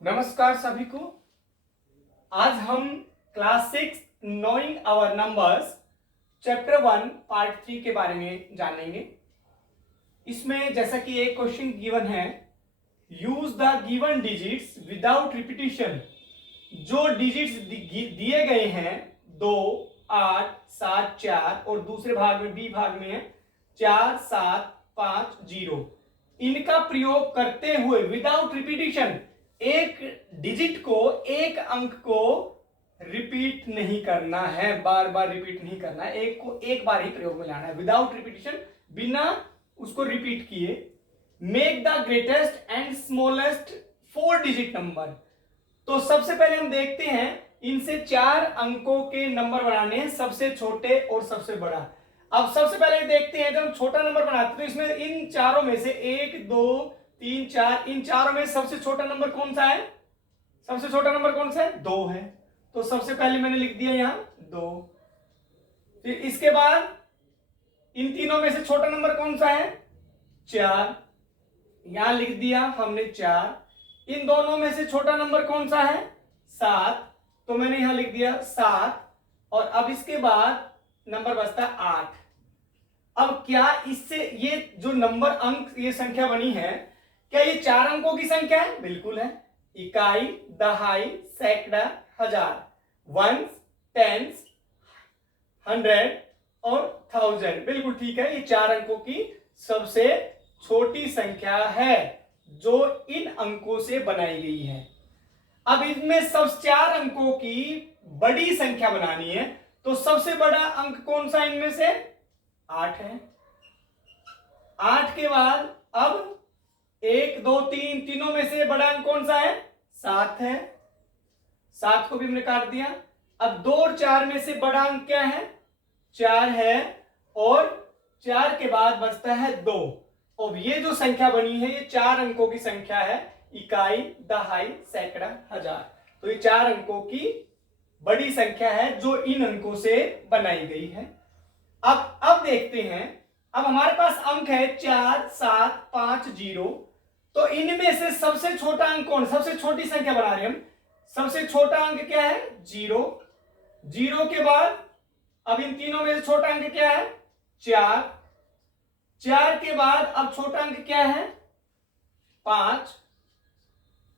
नमस्कार सभी को। आज हम class 6 knowing our numbers chapter 1 part 3 के बारे में जानेंगे। इसमें जैसा कि एक क्वेश्चन गिवन है, use the given digits without repetition. जो डिजिट्स दिए गए हैं 2, 8, 7, 4 और दूसरे भाग में बी भाग में है 4, 7, 5, 0, इनका प्रयोग करते हुए विदाउट रिपीटिशन एक डिजिट को, एक अंक को रिपीट नहीं करना है, बार बार रिपीट नहीं करना है, एक को एक बार ही प्रयोग में लाना है विदाउट रिपीटिशन, बिना उसको रिपीट किए। Make the greatest and smallest 4 digit number. तो सबसे पहले हम देखते हैं इनसे 4 अंकों के नंबर बनाने हैं, सबसे छोटे और सबसे बड़ा। अब सबसे पहले देखते हैं, जब हम छोटा नंबर बनाते हैं तो इसमें इन चारों में से 1, 2, 3, 4, इन चारों में सबसे छोटा नंबर कौन सा है? सबसे छोटा नंबर कौन सा है? 2 है। तो सबसे पहले मैंने लिख दिया यहां 2। फिर इसके बाद इन तीनों में से छोटा नंबर कौन सा है? 4, यहां लिख दिया हमने 4। इन दोनों में से छोटा नंबर कौन सा है? 7, तो मैंने यहां लिख दिया 7। और अब इसके बाद नंबर बचता 8। अब क्या इससे ये जो नंबर अंक, ये संख्या बनी है, क्या ये 4 अंकों की संख्या है? बिल्कुल है। इकाई, दहाई, सैकड़ा, हजार, वंस, टेंस, 100 और 1000, बिल्कुल ठीक है। ये 4 अंकों की सबसे छोटी संख्या है जो इन अंकों से बनाई गई है। अब इनमें सब 4 अंकों की बड़ी संख्या बनानी है, तो सबसे बड़ा अंक कौन सा इनमें से? 8 है। 8 के बाद अब 1, 2, 3, तीनों में से बड़ा अंक कौन सा है? 7 है। 7 को भी हमने काट दिया। अब 2 और 4 में से बड़ा अंक क्या है? 4 है। और 4 के बाद बचता है 2। अब ये जो संख्या बनी है, ये 4 अंकों की संख्या है। इकाई, दहाई, सैकड़ा, हजार। तो ये 4 अंकों की बड़ी संख्या है जो इन अंकों से बनाई गई है। अब देखते हैं, अब हमारे पास अंक है 4, 7, 5, 0। तो इनमें से सबसे छोटा अंक कौन? सबसे छोटी संख्या बना रहे हम। सबसे छोटा अंक क्या है? 0। 0 के बाद अब इन तीनों में से छोटा अंक क्या है? 4। 4 के बाद अब छोटा अंक क्या है? 5।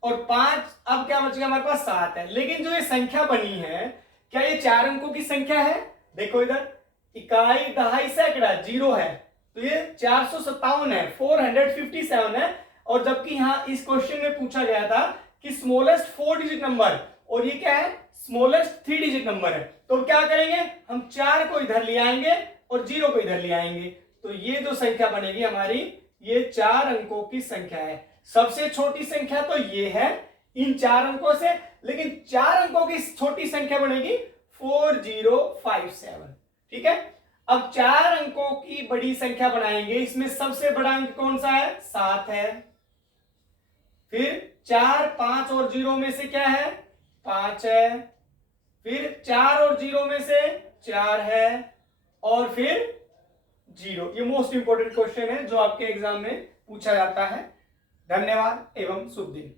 और 5, अब क्या बच गया हमारे पास? 7 है। लेकिन जो ये संख्या बनी है, क्या ये 4 अंकों की संख्या है? देखो इधर, इकाई, दहाई, सैकड़ा 0 है, तो ये 457 है, 457 है। और जबकि यहां इस क्वेश्चन में पूछा गया था कि स्मॉलेस्ट 4 डिजिट नंबर, और ये क्या है? स्मॉलेस्ट 3 डिजिट नंबर है। तो क्या करेंगे हम? 4 को इधर ले आएंगे और 0 को इधर ले आएंगे, तो ये जो संख्या बनेगी हमारी, ये 4 अंकों की संख्या है। सबसे छोटी संख्या तो ये है इन 4 अंकों से, लेकिन 4 अंकों की छोटी संख्या बनेगी 4057। ठीक है। अब 4 अंकों की बड़ी संख्या बनाएंगे, इसमें सबसे बड़ा अंक कौन सा है? 7 है। फिर 4, 5 और 0 में से क्या है? 5 है। फिर 4 और 0 में से 4 है। और फिर 0। ये मोस्ट इंपोर्टेंट क्वेश्चन है जो आपके एग्जाम में पूछा जाता है। धन्यवाद एवं शुभ दिन।